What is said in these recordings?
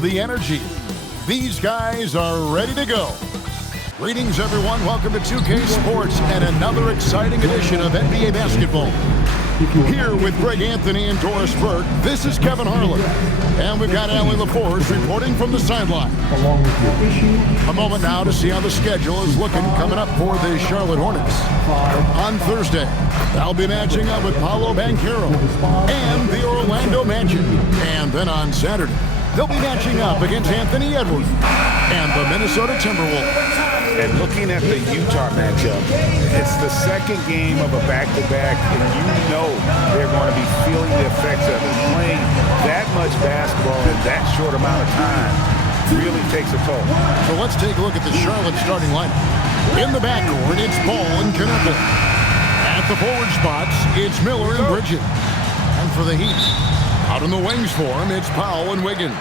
the energy. These guys are ready to go. Greetings, everyone. Welcome to 2K Sports and another exciting edition of NBA basketball. Here with Greg Anthony and Doris Burke, this is Kevin Harlan. And we've got Allie LaForce reporting from the sideline. A moment now to see how the schedule is looking coming up for the Charlotte Hornets. On Thursday, they'll be matching up with Paolo Banchero and the Orlando Magic. And then on Saturday, they'll be matching up against Anthony Edwards and the Minnesota Timberwolves. And looking at the Utah matchup, it's the second game of a back-to-back, and you know they're going to be feeling the effects of it. Playing that much basketball in that short amount of time really takes a toll. So let's take a look at the Charlotte starting lineup. In the backcourt, it's Ball and Knuckle. At the forward spots, it's Miller and Bridges. And for the Heat, out in the wings for him, it's Powell and Wiggins.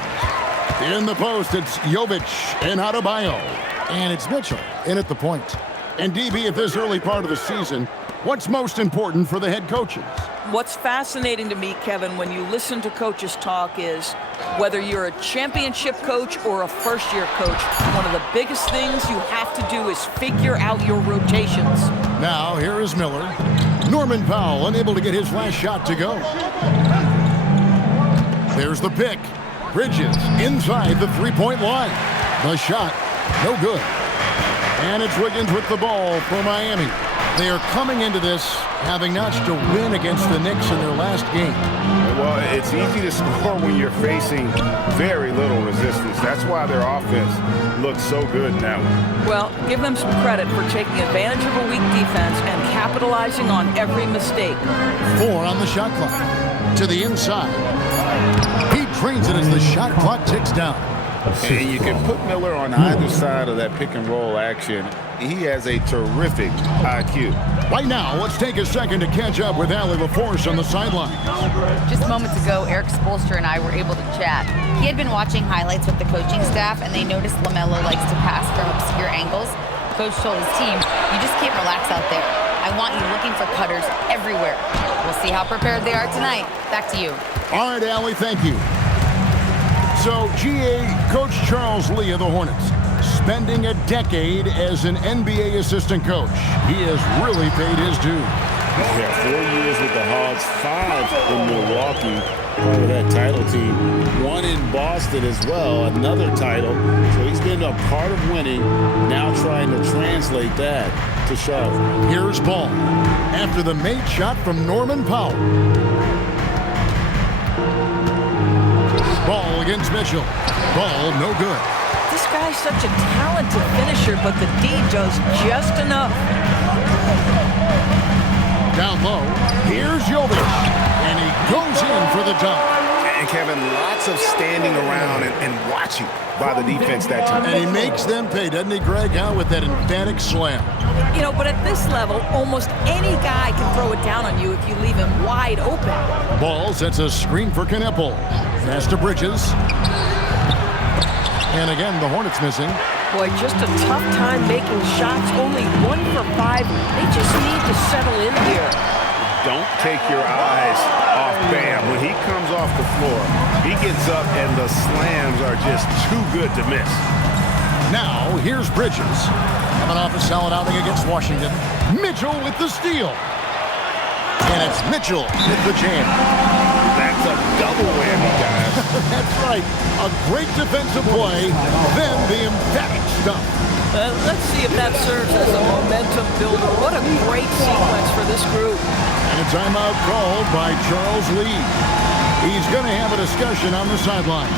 In the post, it's Jovic and Adebayo. And it's Mitchell in at the point. And DB, at this early part of the season, what's most important for the head coaches? What's fascinating to me, Kevin, when you listen to coaches talk is whether you're a championship coach or a first-year coach, one of the biggest things you have to do is figure out your rotations. Now, here is Miller. Norman Powell unable to get his last shot to go. There's the pick. Bridges inside the three-point line. The shot. No good. And it's Wiggins with the ball for Miami. They are coming into this having notched a win against the Knicks in their last game. Well, it's easy to score when you're facing very little resistance. That's why their offense looks so good in that one. Well, give them some credit for taking advantage of a weak defense and capitalizing on every mistake. 4 on the shot clock. To the inside. He drains it as the shot clock ticks down. And you can put Miller on either side of that pick-and-roll action. He has a terrific IQ. Right now, let's take a second to catch up with Allie LaForce on the sideline. Just moments ago, Eric Spoelstra and I were able to chat. He had been watching highlights with the coaching staff, and they noticed LaMelo likes to pass from obscure angles. Coach told his team, you just can't relax out there. I want you looking for cutters everywhere. We'll see how prepared they are tonight. Back to you. All right, Allie, thank you. So, GA Coach Charles Lee of the Hornets, spending a decade as an NBA assistant coach. He has really paid his due. Yeah, 4 years with the Hogs, 5 in Milwaukee, part of that title team. 1 in Boston as well, another title. So he's been a part of winning, now trying to translate that to Charlotte. Here's Ball after the made shot from Norman Powell. Ball against Mitchell. Ball no good. This guy's such a talented finisher, but the D does just enough. Down low, here's Jovic, and he goes in for the dunk. And Kevin, lots of standing around and watching by the defense that time. And he makes them pay, doesn't he, Greg, out with that emphatic slam. You know, but at this level, almost any guy can throw it down on you if you leave him wide open. Ball sets a screen for Knuckle. Pass to Bridges. And again, the Hornets missing. Boy, just a tough time making shots. Only 1 for 5. They just need to settle in here. Don't take your eyes off Bam. When he comes off the floor, he gets up and the slams are just too good to miss. Now, here's Bridges. Coming off a solid outing against Washington. Mitchell with the steal. And it's Mitchell with the jam. That's a double whammy, guys. That's right. A great defensive play, then the emphatic stuff. Let's see if that serves as a momentum builder. What a great sequence for this group. And a timeout called by Charles Lee. He's going to have a discussion on the sideline.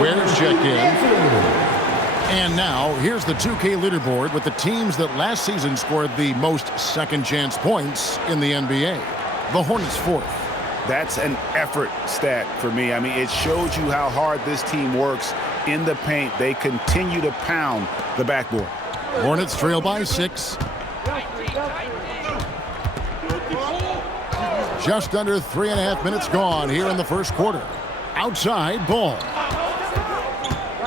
Ware's checked in. And now, here's the 2K leaderboard with the teams that last season scored the most second-chance points in the NBA. The Hornets fourth. That's an effort stat for me. I mean, it shows you how hard this team works in the paint. They continue to pound the backboard. Hornets trail by 6. Just under 3.5 minutes gone here in the first quarter. Outside, ball.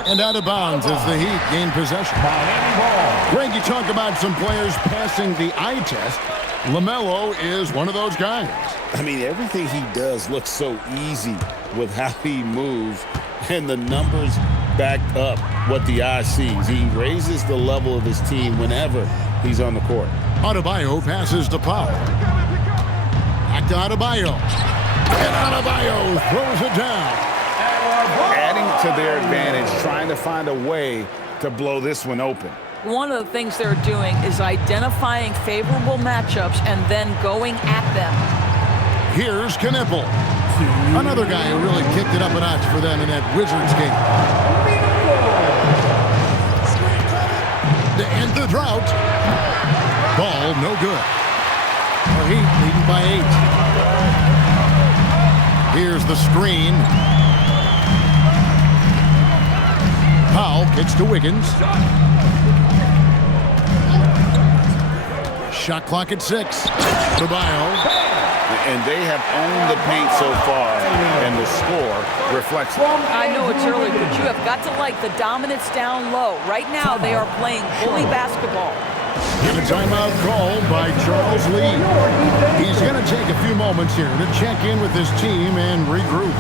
And out of bounds as the Heat gain possession. Greg, you talk about some players passing the eye test. LaMelo is one of those guys. I mean, everything he does looks so easy with how he moves, and the numbers back up what the eye sees. He raises the level of his team whenever he's on the court. Adebayo passes to Powell. Back to Adebayo. And Adebayo throws it down. Adding to their advantage, trying to find a way to blow this one open. One of the things they're doing is identifying favorable matchups and then going at them. Here's Knipple. Another guy who really kicked it up a notch for them in that Wizards game. To end the drought. Ball no good. The Heat leading by 8. Here's the screen. Powell kicks to Wiggins. Shot clock at 6. Adebayo. And they have owned the paint so far, and the score reflects it. I know it's early, but you have got to like the dominance down low. Right now, they are playing bully basketball. And a timeout called by Charles Lee. He's going to take a few moments here to check in with his team and regroup.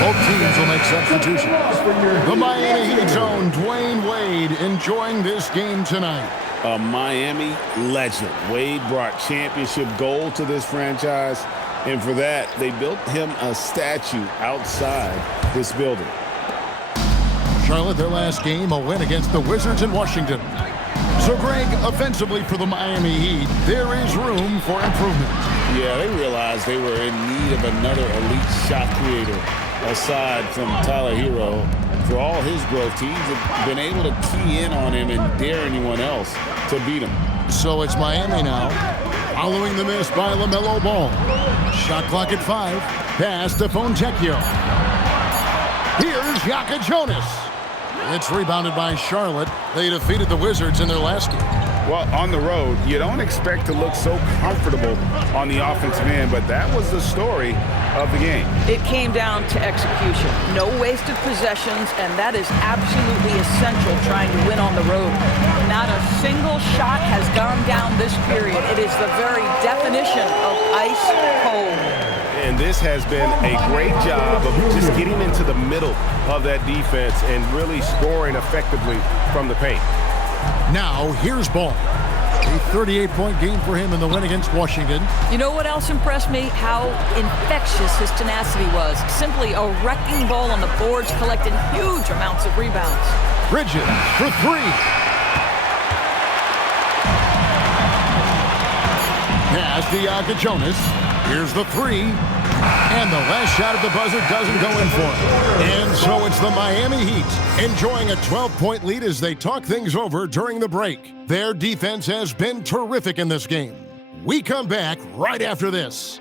Both teams will make substitutions. The Miami Heat's own Dwayne Wade enjoying this game tonight. A Miami legend. Wade brought championship gold to this franchise, and for that, they built him a statue outside this building. Charlotte, their last game, a win against the Wizards in Washington. So, Greg, offensively for the Miami Heat, there is room for improvement. Yeah, they realized they were in need of another elite shot creator. Aside from Tyler Hero, for all his growth, teams have been able to key in on him and dare anyone else to beat him. So it's Miami now, following the miss by LaMelo Ball. Shot clock at 5. Pass to Fontecchio. Here's Yaka Jonas. It's rebounded by Charlotte. They defeated the Wizards in their last game. Well, on the road, you don't expect to look so comfortable on the offensive end, but that was the story of the game. It came down to execution. No wasted possessions, and that is absolutely essential trying to win on the road. Not a single shot has gone down this period. It is the very definition of ice cold. And this has been a great job of just getting into the middle of that defense and really scoring effectively from the paint. Now, here's Ball. A 38-point game for him in the win against Washington. You know what else impressed me? How infectious his tenacity was. Simply a wrecking ball on the boards, collecting huge amounts of rebounds. Bridges for 3. Pass to Yaka Jonas. Here's the 3. And the last shot at the buzzer doesn't go in for it. And so it's the Miami Heat enjoying a 12-point lead as they talk things over during the break. Their defense has been terrific in this game. We come back right after this.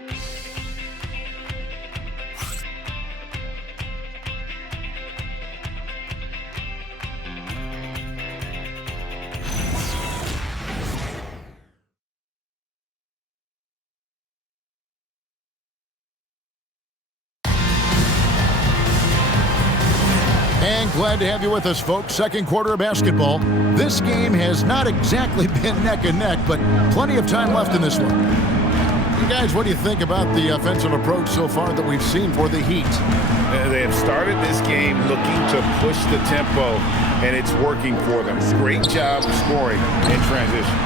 And glad to have you with us, folks. Second quarter of basketball. This game has not exactly been neck and neck, but plenty of time left in this one. You guys, what do you think about the offensive approach so far that we've seen for the Heat? They have started this game looking to push the tempo, and it's working for them. Great job of scoring in transition.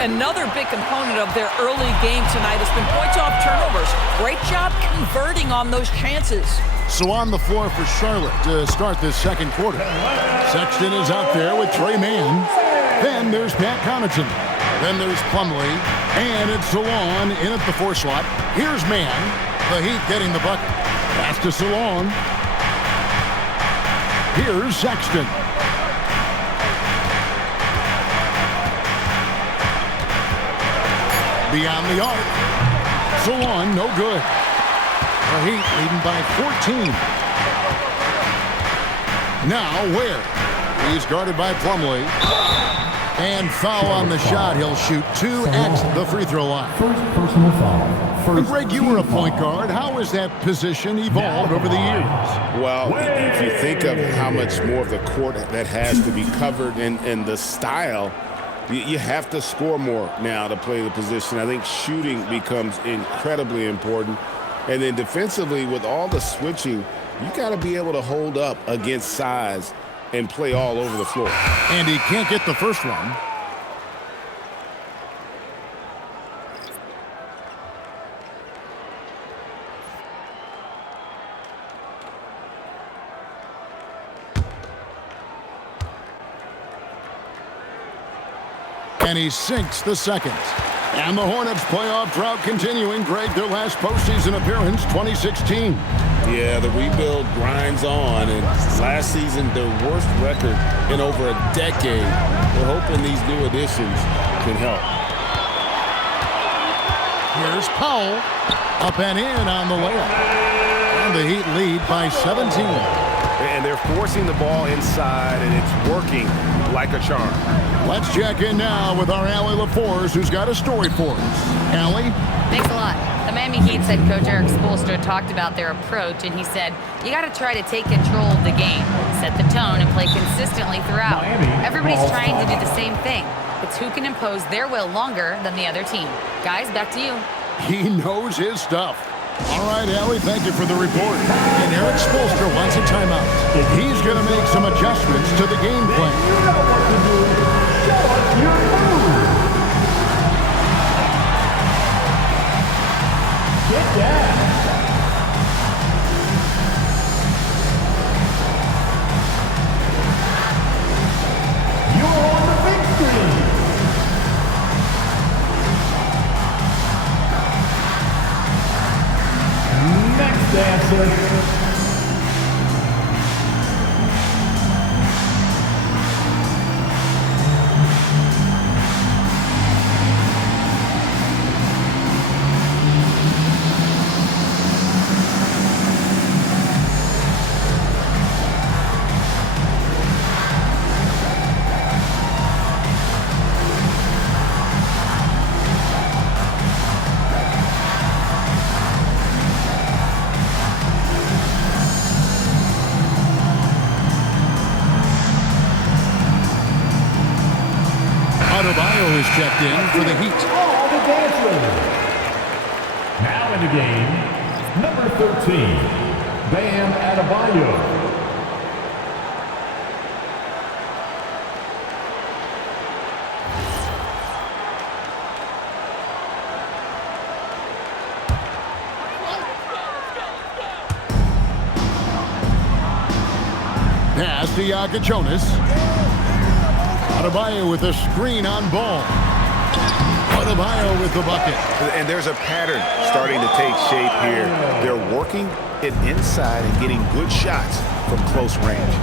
Another big component of their early game tonight has been points off turnovers. Great job converting on those chances. So on the floor for Charlotte to start this second quarter. Sexton is out there with Trey Mann. Then there's Pat Connaughton. Then there's Plumlee. And it's Salon in at the 4 slot. Here's Mann. The Heat getting the bucket. Pass to Salon. Here's Sexton. Beyond the arc. Salon, no good. The Heat leading by 14. Now Ware. He's guarded by Plumlee. And foul on the shot. He'll shoot 2 at the free throw line. First personal foul. And Greg, you were a point guard. How has that position evolved over the years? Well, if you think of how much more of the court that has to be covered and the style, you have to score more now to play the position. I think shooting becomes incredibly important. And then defensively, with all the switching, you got to be able to hold up against size and play all over the floor. And he can't get the first one. And he sinks the second. And the Hornets playoff drought continuing. Greg, their last postseason appearance, 2016. Yeah, the rebuild grinds on, and last season, their worst record in over a decade. We're hoping these new additions can help. Here's Powell, up and in on the layup. And the Heat lead by 17. And they're forcing the ball inside, and it's working like a charm. Let's check in now with our Allie LaForce, who's got a story for us. Allie? Thanks a lot. The Miami Heat head coach Eric Spoelstra talked about their approach, and he said, you got to try to take control of the game, set the tone, and play consistently throughout. Everybody's trying to do the same thing. It's who can impose their will longer than the other team. Guys, back to you. He knows his stuff. All right, Allie, thank you for the report. And Eric Spoelstra wants a timeout. He's going to make some adjustments to the game plan. Get down. You're on the big screen. Next dancer. Is checked in for the Heat. All the dancers. Now in the game, number 13, Bam Adebayo. Pass to Jonas. Adebayo with a screen on ball. Adebayo with the bucket. And there's a pattern starting to take shape here. They're working it inside and getting good shots from close range.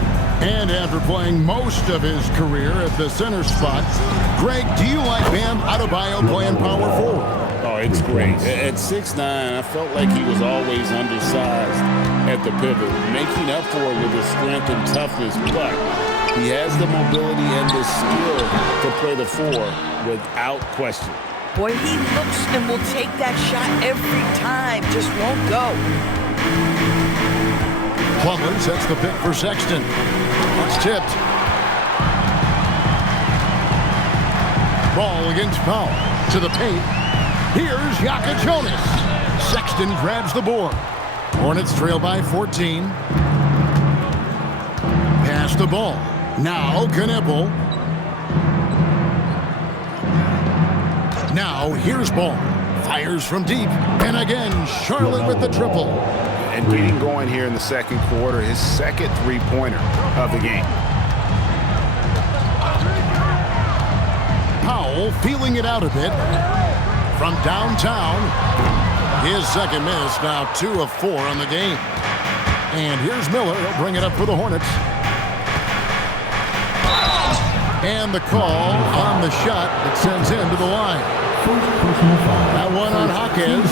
And after playing most of his career at the center spot, Greg, do you like Bam Adebayo playing power forward? Oh, it's great. At 6'9", I felt like he was always undersized at the pivot, making up for it with his strength and toughness, but he has the mobility and the skill to play the 4 without question. Boy, he looks and will take that shot every time, just won't go. Plumlee sets the pick for Sexton. It's tipped. Ball against Powell. To the paint. Here's Yaka Jonas. Sexton grabs the board. Hornets trail by 14. Pass the ball. Now Knippel. Now here's Ball. Fires from deep. And again, Charlotte with the triple. And getting going here in the second quarter, his second three-pointer of the game. Powell feeling it out a bit. From downtown. His second miss, now 2 of 4 on the game. And here's Miller. He'll bring it up for the Hornets. And the call on the shot that sends him to the line. That one on Hawkins.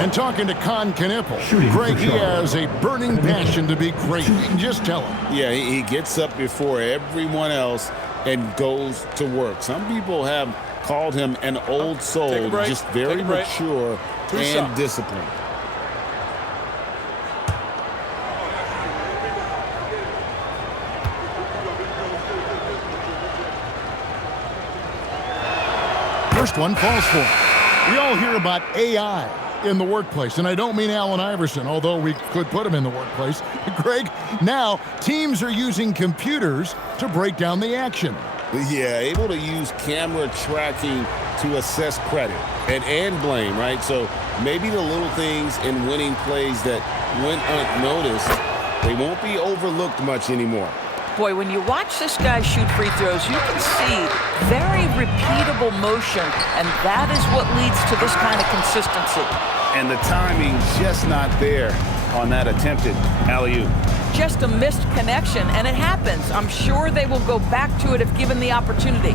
And talking to Knippel, Greg, he has a burning passion to be great. You can just tell him. Yeah, he gets up before everyone else and goes to work. Some people have called him an old soul, just very mature and disciplined. First one falls for him. We all hear about AI in the workplace, and I don't mean Allen Iverson, although we could put him in the workplace. Greg, now teams are using computers to break down the action. Yeah, able to use camera tracking to assess credit and blame, right? So maybe the little things in winning plays that went unnoticed, they won't be overlooked much anymore. Boy, when you watch this guy shoot free throws, you can see very repeatable motion, and that is what leads to this kind of consistency. And the timing just not there on that attempted alley-oop. Just a missed connection, and it happens. I'm sure they will go back to it if given the opportunity.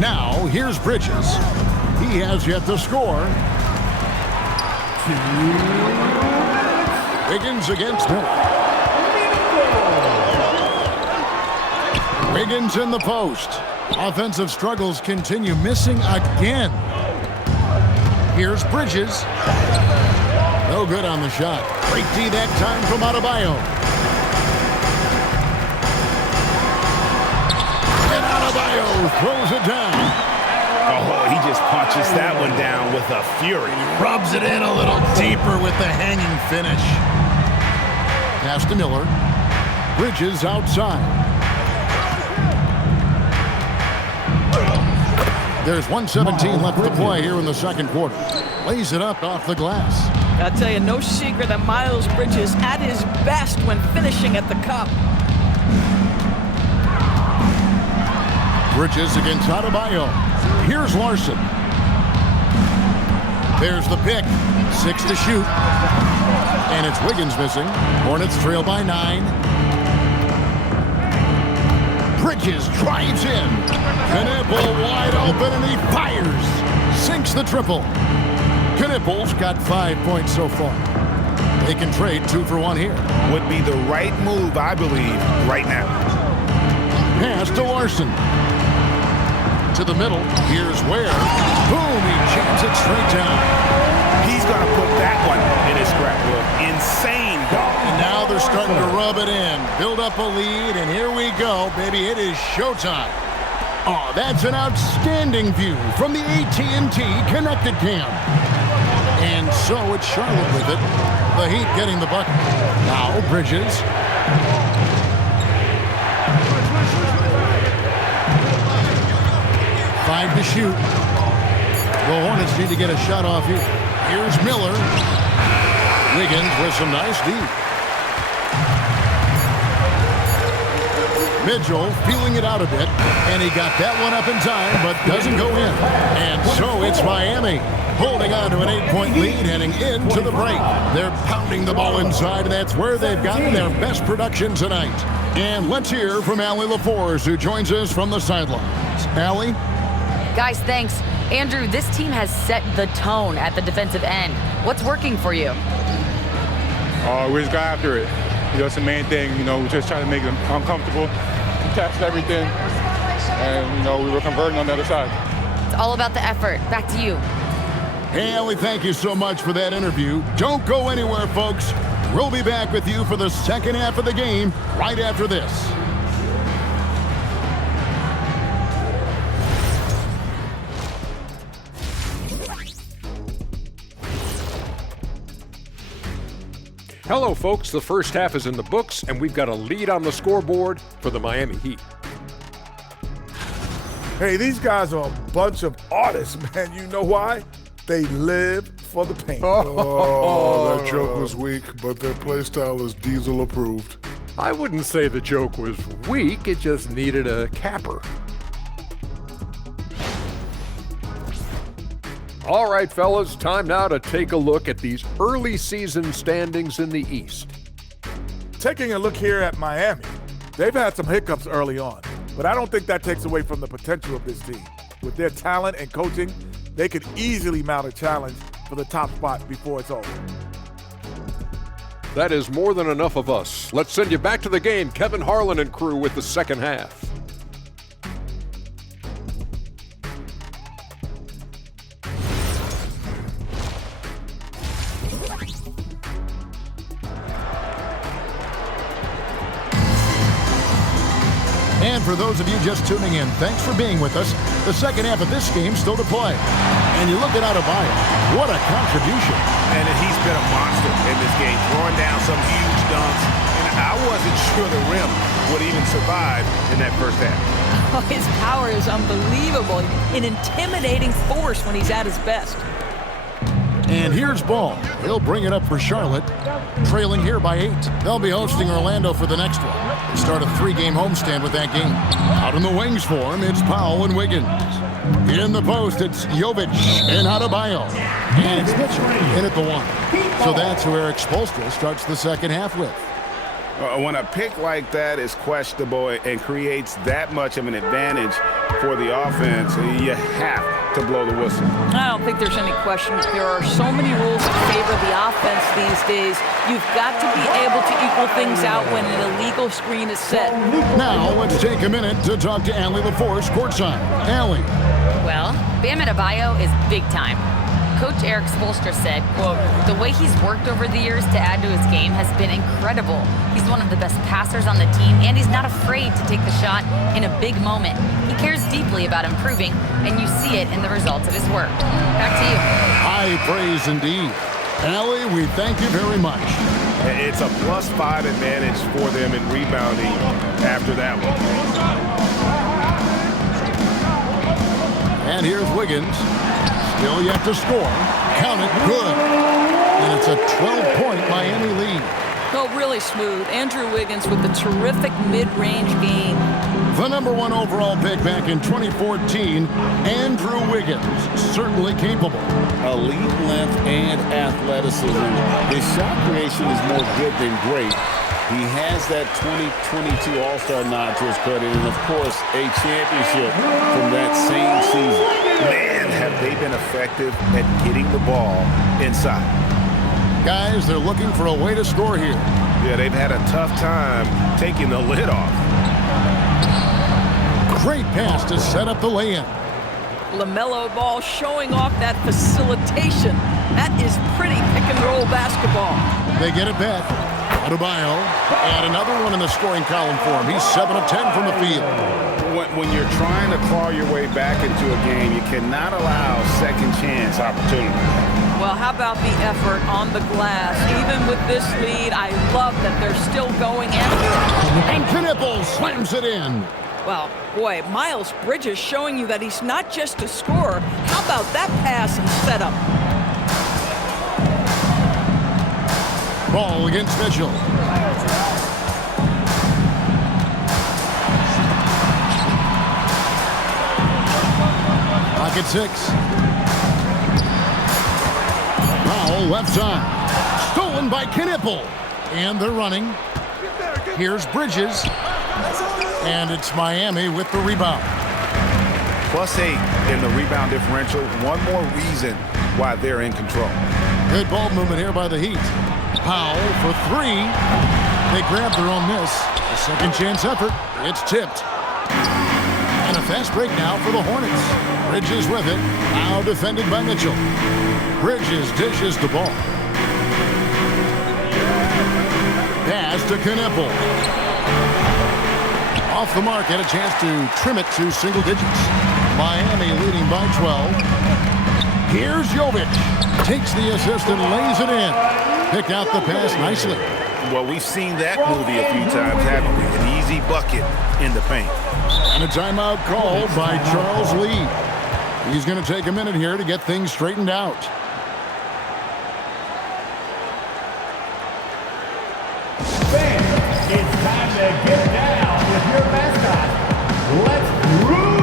Now, here's Bridges. He has yet to score. Wiggins against Miller. Wiggins in the post. Offensive struggles continue, missing again. Here's Bridges. No good on the shot. Great D that time from Adebayo. And Adebayo throws it down. Oh, he just punches that one down with a fury. Rubs it in a little deeper with the hanging finish. Pass to Miller. Bridges outside. There's 1:17 left to play here in the second quarter. Lays it up off the glass. I'll tell you, no secret that Miles Bridges at his best when finishing at the cup. Bridges against Adebayo. Here's Larson. There's the pick. 6 to shoot. And it's Wiggins missing. Hornets trail by 9. Bridges drives in. Knippel wide open, and he fires. Sinks the triple. Knippel's got 5 points so far. They can trade 2 for 1 here. Would be the right move, I believe, right now. Pass to Larson. To the middle. Here's Ware. Boom, he jams it straight down. He's going to put that one in his scrapbook. Insane, dog. And now they're starting to rub it in. Build up a lead, and here we go, baby. It is showtime. Oh, that's an outstanding view from the AT&T Connected Cam. And so it's Charlotte with it. The Heat getting the bucket. Now Bridges. Five to shoot. The Hornets need to get a shot off here. Here's Miller. Wiggins with some nice D. Mitchell feeling it out a bit, and he got that one up in time, but doesn't go in. And so it's Miami holding on to an 8-point lead heading into the break. They're pounding the ball inside, and that's where they've gotten their best production tonight. And let's hear from Allie LaForce, who joins us from the sidelines. Allie? Guys, thanks. Andrew, this team has set the tone at the defensive end. What's working for you? We just got after it. That's the main thing. We just try to make them uncomfortable. We catch everything, and we were converting on the other side. It's all about the effort. Back to you. Hey, Allie, thank you so much for that interview. Don't go anywhere, folks. We'll be back with you for the second half of the game right after this. Hello, folks. The first half is in the books, and we've got a lead on the scoreboard for the Miami Heat. Hey, these guys are a bunch of artists, man. You know why? They live for the paint. Oh, that joke was weak, but their play style is Diesel approved. I wouldn't say the joke was weak. It just needed a capper. All right, fellas, time now to take a look at these early season standings in the East. Taking a look here at Miami, they've had some hiccups early on, but I don't think that takes away from the potential of this team. With their talent and coaching, they could easily mount a challenge for the top spot before it's over. That is more than enough of us. Let's send you back to the game, Kevin Harlan and crew with the second half. And for those of you just tuning in, thanks for being with us. The second half of this game still to play. And you look at Adebayo, what a contribution. And he's been a monster in this game, throwing down some huge dunks. And I wasn't sure the rim would even survive in that first half. Oh, his power is unbelievable. An intimidating force when he's at his best. And here's Ball. He'll bring it up for Charlotte, trailing here by 8. They'll be hosting Orlando for the next one. They start a 3-game homestand with that game. Out in the wings for him, it's Powell and Wiggins. In the post, it's Jovic and Adebayo. And it's Mitchell in at the 1. So that's who Eric Spoelstra starts the second half with. When a pick like that is questionable and creates that much of an advantage for the offense, you have to blow the whistle. I don't think there's any question. There are so many rules that favor the offense these days. You've got to be able to equal things out when an illegal screen is set. Now let's take a minute to talk to Allie LaForce courtside. Allie. Well, Bam Adebayo is big time. Coach Eric Spoelstra said, quote, "The way he's worked over the years to add to his game has been incredible. He's one of the best passers on the team, and he's not afraid to take the shot in a big moment. He cares deeply about improving, and you see it in the results of his work." Back to you. High praise indeed. Allie, we thank you very much. It's a +5 advantage for them in rebounding after that one. And here's Wiggins. Still yet to score. Count it, good. And it's a 12-point Miami lead. Oh, really smooth. Andrew Wiggins with the terrific mid-range game. The #1 overall pick back in 2014, Andrew Wiggins, certainly capable. Elite length and athleticism. His shot creation is more good than great. He has that 2022 All-Star nod to his credit, and of course, a championship from that same season. Man, have they been effective at getting the ball inside. Guys, they're looking for a way to score here. Yeah, they've had a tough time taking the lid off. Great pass to set up the lay-in. LaMelo Ball showing off that facilitation. That is pretty pick-and-roll basketball. They get it back. Adebayo, and another one in the scoring column for him. He's 7 of 10 from the field. When you're trying to claw your way back into a game, you cannot allow second chance opportunities. Well, how about the effort on the glass? Even with this lead, I love that they're still going after it. And Knipple slams it in. Well, boy, Miles Bridges showing you that he's not just a scorer. How about that pass and setup? Ball against Mitchell. Pocket 6. Powell left side. Stolen by Knipple. And they're running. Here's Bridges. And it's Miami with the rebound. +8 in the rebound differential. One more reason why they're in control. Good ball movement here by the Heat. Powell for 3. They grab their own miss. A second chance effort. It's tipped. And a fast break now for the Hornets. Bridges with it. Now defended by Mitchell. Bridges dishes the ball. pass to Knippel. Off the mark, and a chance to trim it to single digits. Miami leading by 12. Here's Jovic. Takes the assist and lays it in. Picked out the pass nicely. Well, we've seen that movie a few times, haven't we? An easy bucket in the paint. And a timeout called by Charles Lee. He's going to take a minute here to get things straightened out. Fans, it's time to get down with your mascot. Let's groove!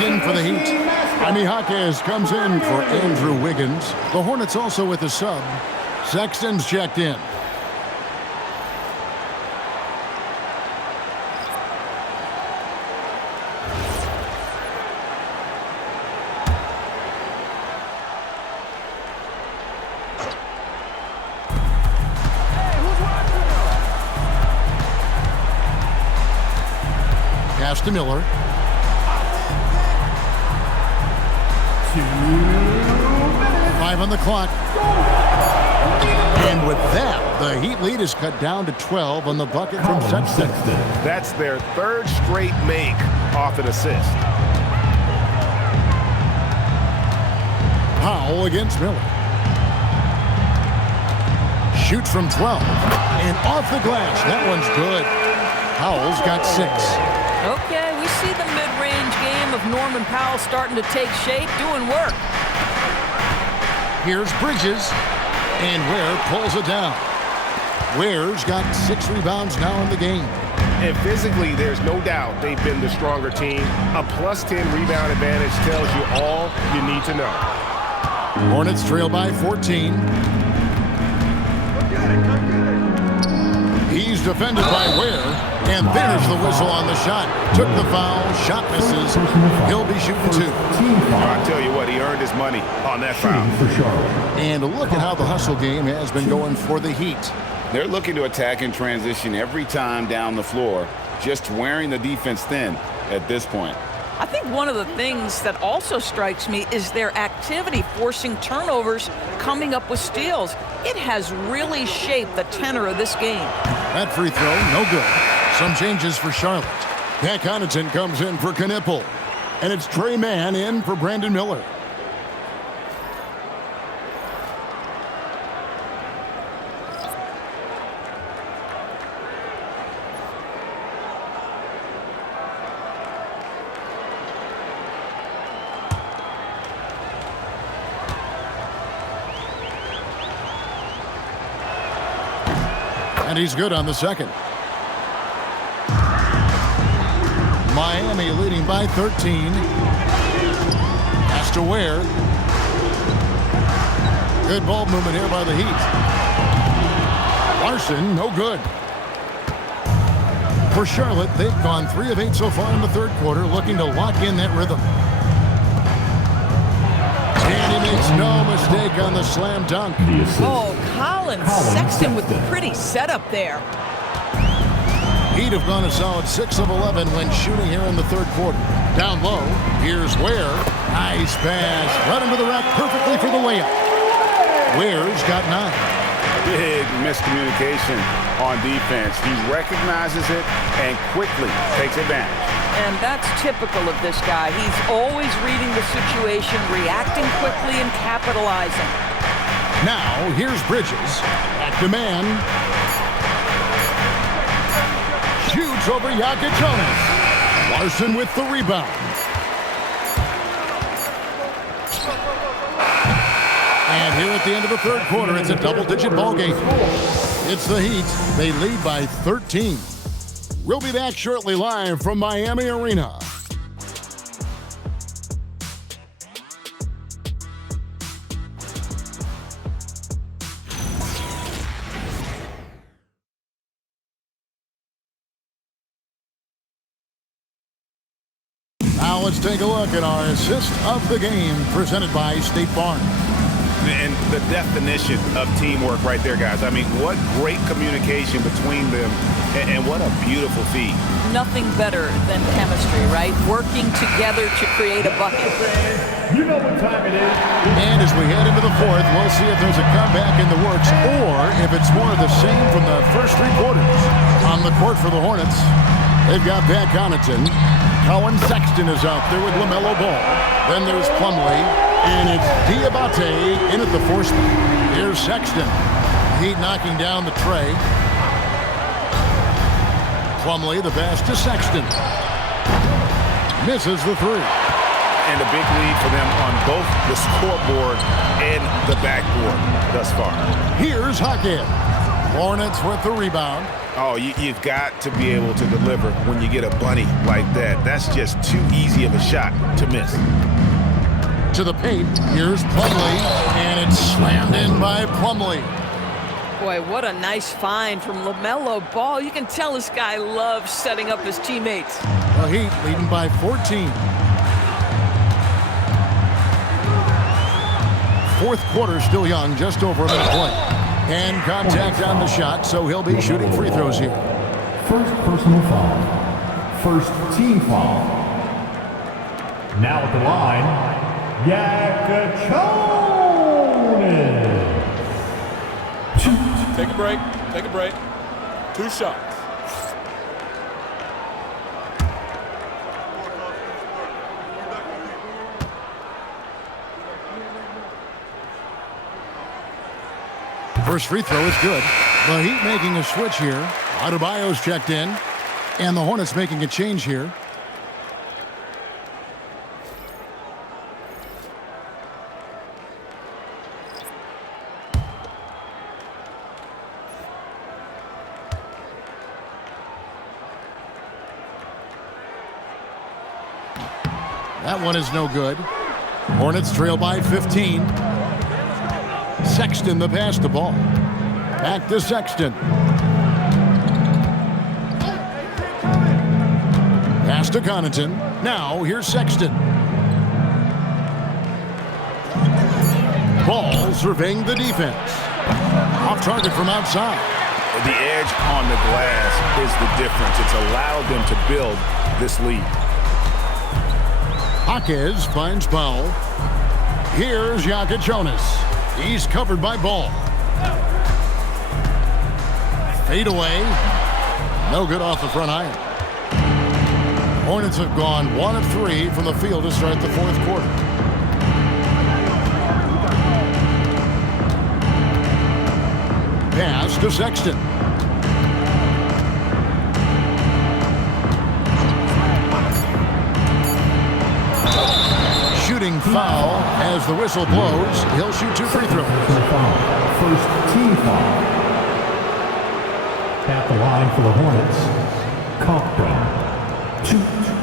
In for the Heat. Jaime Jaquez comes in for Andrew Wiggins. The Hornets also with a sub. Sexton's checked in. Pass to Miller. 5 on the clock. And with that, the Heat lead is cut down to 12 on the bucket from Sexton. That's their third straight make off an assist. Powell against Miller. Shoots from 12. And off the glass. That one's good. Powell's got 6. Okay, we see the mid-range game of Norman Powell starting to take shape, doing work. Here's Bridges, and Ware pulls it down. Ware's got 6 rebounds now in the game. And physically, there's no doubt they've been the stronger team. A +10 rebound advantage tells you all you need to know. Hornets trail by 14. He's defended by Ware, and there's the whistle on the shot. Took the foul, shot misses. He'll be shooting 2. I'll tell you what, he earned his money on that foul. And look at how the hustle game has been going for the Heat. They're looking to attack in transition every time down the floor, just wearing the defense thin at this point. I think one of the things that also strikes me is their activity forcing turnovers, coming up with steals. It has really shaped the tenor of this game. That free throw, no good. Some changes for Charlotte. Pat Connaughton comes in for Knippel. And it's Trey Mann in for Brandon Miller. And he's good on the second. Miami leading by 13. Pass to Ware. Good ball movement here by the Heat. Larson, no good. For Charlotte, they've gone 3 of 8 so far in the third quarter, looking to lock in that rhythm. And he makes no mistake on the slam dunk. Oh, Colin Sexton with the pretty setup there. Heat have gone a solid 6 of 11 when shooting here in the third quarter. Down low, here's Ware. Nice pass. Right into the rack perfectly for the layup. Ware's got 9. Big miscommunication on defense. He recognizes it and quickly takes advantage. And that's typical of this guy. He's always reading the situation, reacting quickly, and capitalizing. Now, here's Bridges. At demand. Shoots over Jonas. Larson with the rebound. And here at the end of the third quarter, it's a double-digit ball game. It's the Heat. They lead by 13. We'll be back shortly live from Miami Arena. Now let's take a look at our assist of the game presented by State Farm. And the definition of teamwork right there, guys. I mean, what great communication between them, and what a beautiful feed. Nothing better than chemistry, right? Working together to create a bucket. You know what time it is. And as we head into the fourth, we'll see if there's a comeback in the works or if it's more of the same from the first three quarters. On the court for the Hornets, they've got Pat Connaughton. Colin Sexton is out there with LaMelo Ball. Then there's Plumlee. And it's Diabate in at the fourth spot. Here's Sexton. Heat knocking down the tray. Plumlee, the pass to Sexton. Misses the three. And a big lead for them on both the scoreboard and the backboard thus far. Here's Hackett. Hornets with the rebound. Oh, you've got to be able to deliver when you get a bunny like that. That's just too easy of a shot to miss. To the paint, here's Plumlee, and it's slammed in by Plumlee. Boy, what a nice find from LaMelo Ball. You can tell this guy loves setting up his teammates. The Heat leading by 14. Fourth quarter still young, just over a minute play. And contact on the shot, so he'll be shooting free throws here. First personal foul. First team foul. Now at the line, Take a break. Take a break. 2 shots. First free throw is good. The Heat making a switch here. Adebayo's checked in. And the Hornets making a change here. That one is no good. Hornets trail by 15. Sexton the pass to Ball. Back to Sexton. Pass to Connaughton. Now here's Sexton. Ball surveying the defense. Off target from outside. The edge on the glass is the difference. It's allowed them to build this lead. Jaquez finds Powell. Here's Jonas. He's covered by Ball. Fade away. No good off the front iron. Hornets have gone 1 of 3 from the field to start the fourth quarter. Pass to Sexton. Shooting foul as the whistle blows. He'll shoot 2 free throws. First team foul. At the line for the Hornets, Compton. 2.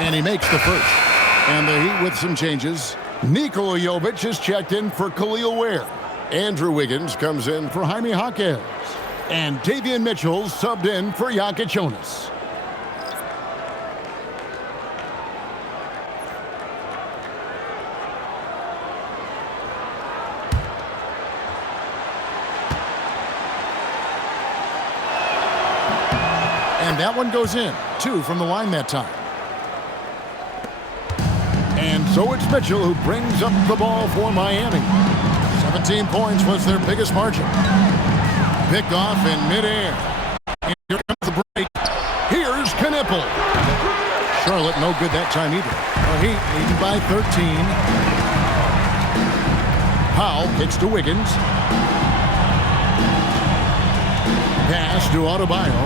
And he makes the first. And the Heat with some changes. Nikola Jovic is checked in for Khalil Ware. Andrew Wiggins comes in for Jaime Jaquez. And Davion Mitchell subbed in for Jonas. And that one goes in. 2 from the line that time. And so it's Mitchell who brings up the ball for Miami. 17 points was their biggest margin. Picked off in midair. And here comes the break. Here's Knipple. Charlotte no good that time either. The Heat leading by 13. Powell kicks to Wiggins. Pass to Adebayo.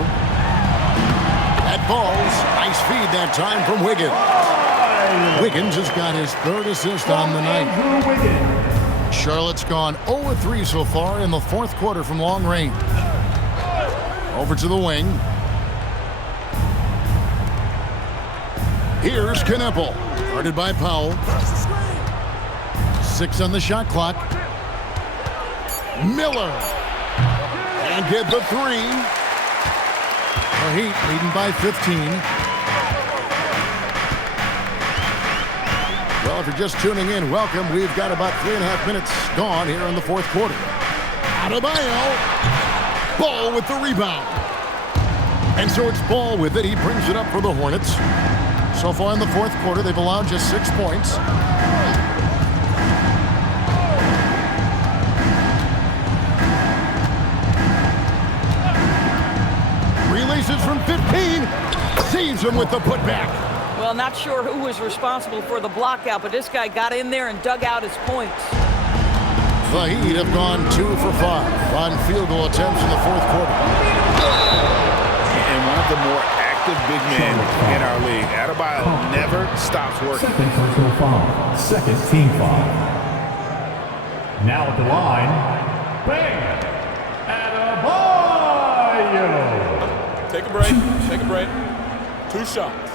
That falls. Nice feed that time from Wiggins. Wiggins has got his third assist on the night. Charlotte's gone 0-3 so far in the fourth quarter from long range. Over to the wing. Here's Knipple. Guarded by Powell. 6 on the shot clock. Miller. And get the 3. The Heat leading by 15. Well, if you're just tuning in, welcome. We've got about 3.5 minutes gone here in the fourth quarter. Adebayo. Ball with the rebound. And so it's Ball with it. He brings it up for the Hornets. So far in the fourth quarter, they've allowed just 6 points. Releases from 15. Saves him with the putback. Well, not sure who was responsible for the blockout, but this guy got in there and dug out his points. The Heat have gone 2 for 5 on field goal attempts in the fourth quarter. And one of the more active big men in our league. Adebayo never stops working. Second personal foul. Second team foul. Now at the line, bang! Adebayo! Take a break. Take a break. 2 shots.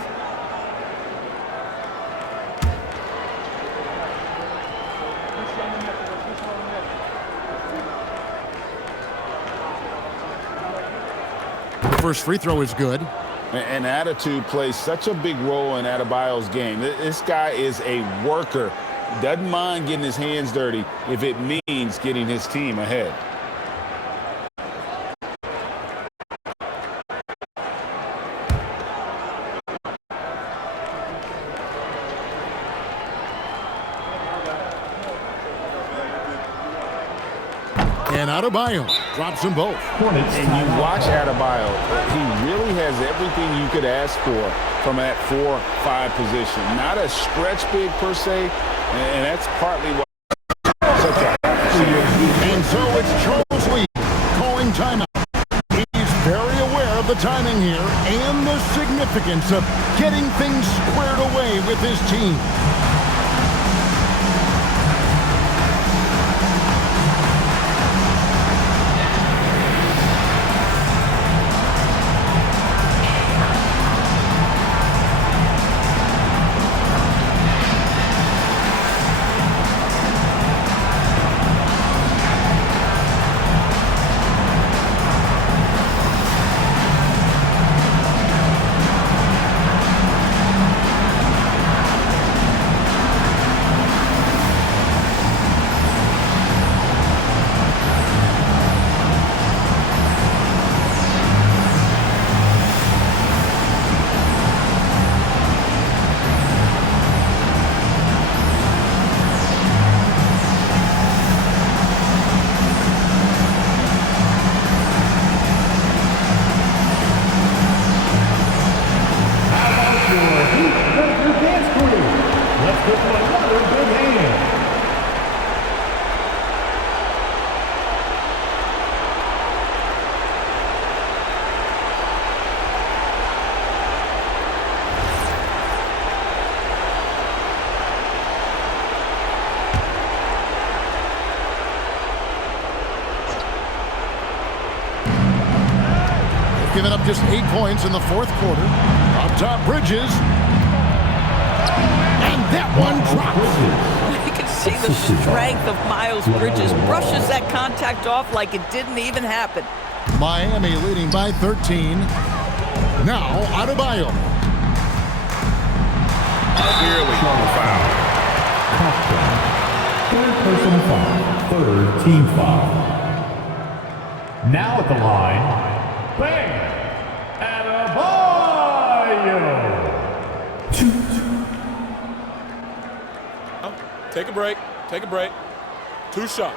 First free throw is good. And attitude plays such a big role in Adebayo's game. This guy is a worker. Doesn't mind getting his hands dirty if it means getting his team ahead. And Adebayo drops them both. And you watch Adebayo, he really has everything you could ask for from that 4-5 position. Not a stretch big per se, and that's partly why. And so it's Charles Lee calling timeout. He's very aware of the timing here and the significance of getting things squared away with his team. Giving up just 8 points in the fourth quarter. Up top, Bridges. And that one drops. You can see the strength of Miles Bridges. Brushes that contact off like it didn't even happen. Miami leading by 13. Now, Adebayo. Clearly foul. Third personal foul. Third team foul. Now at the line, bang! Adebayo! Take a break. Take a break. 2 shots.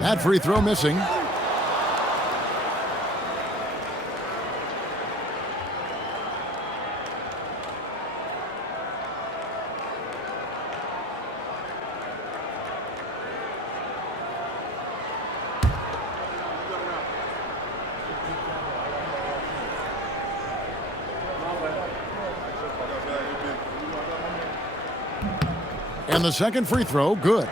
That free throw missing. And the second free throw, good.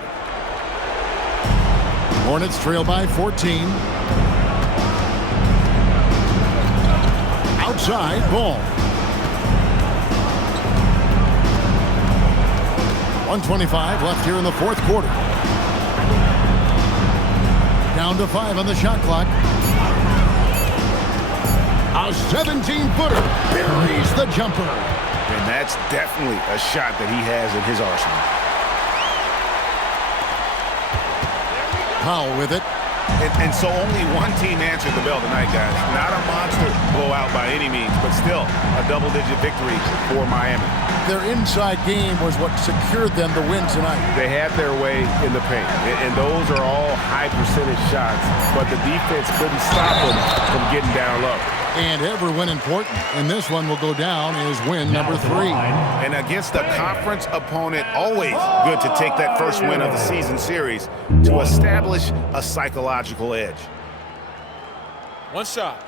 Hornets trail by 14. Outside, ball. 1:25 left here in the fourth quarter. Down to 5 on the shot clock. A 17-footer buries the jumper. And that's definitely a shot that he has in his arsenal. Powell with it. And so only one team answered the bell tonight, guys. Not a monster blowout by any means, but still a double-digit victory for Miami. Their inside game was what secured them the win tonight. They had their way in the paint, and those are all high-percentage shots, but the defense couldn't stop them from getting down low. And every win important, and this one will go down as win number 3. And against a conference opponent, always good to take that first win of the season series to establish a psychological edge. 1 shot.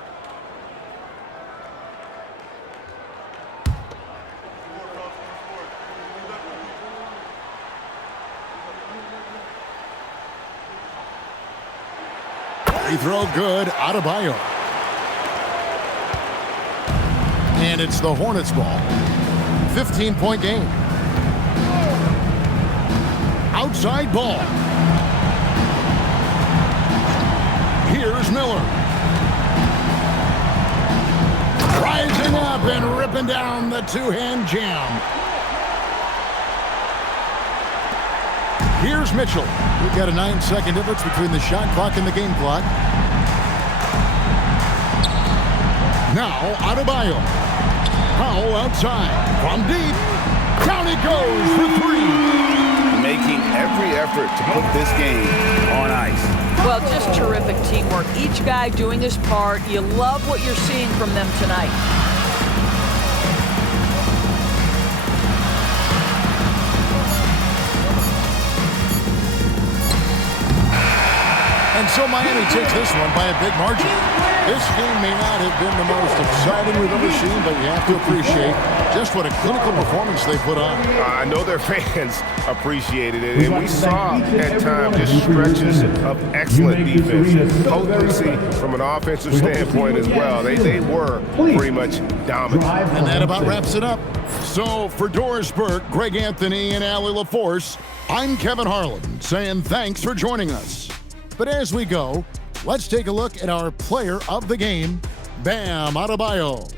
Free throw good, Adebayo. And it's the Hornets ball. 15-point game. Outside ball. Here's Miller. Rising up and ripping down the two-hand jam. Here's Mitchell. We've got a 9-second difference between the shot clock and the game clock. Now, Adebayo. Powell outside. From deep. Down he goes for 3. Making every effort to put this game on ice. Well, just terrific teamwork. Each guy doing his part. You love what you're seeing from them tonight. And so Miami takes this one by a big margin. This game may not have been the most exciting we've ever seen, but you have to appreciate just what a clinical performance they put on. I know their fans appreciated it, and we saw at times just stretches of excellent defense, potency from an offensive standpoint as well. They were pretty much dominant. And that about wraps it up. So for Doris Burke, Greg Anthony, and Allie LaForce, I'm Kevin Harlan saying thanks for joining us. But as we go, let's take a look at our player of the game, Bam Adebayo.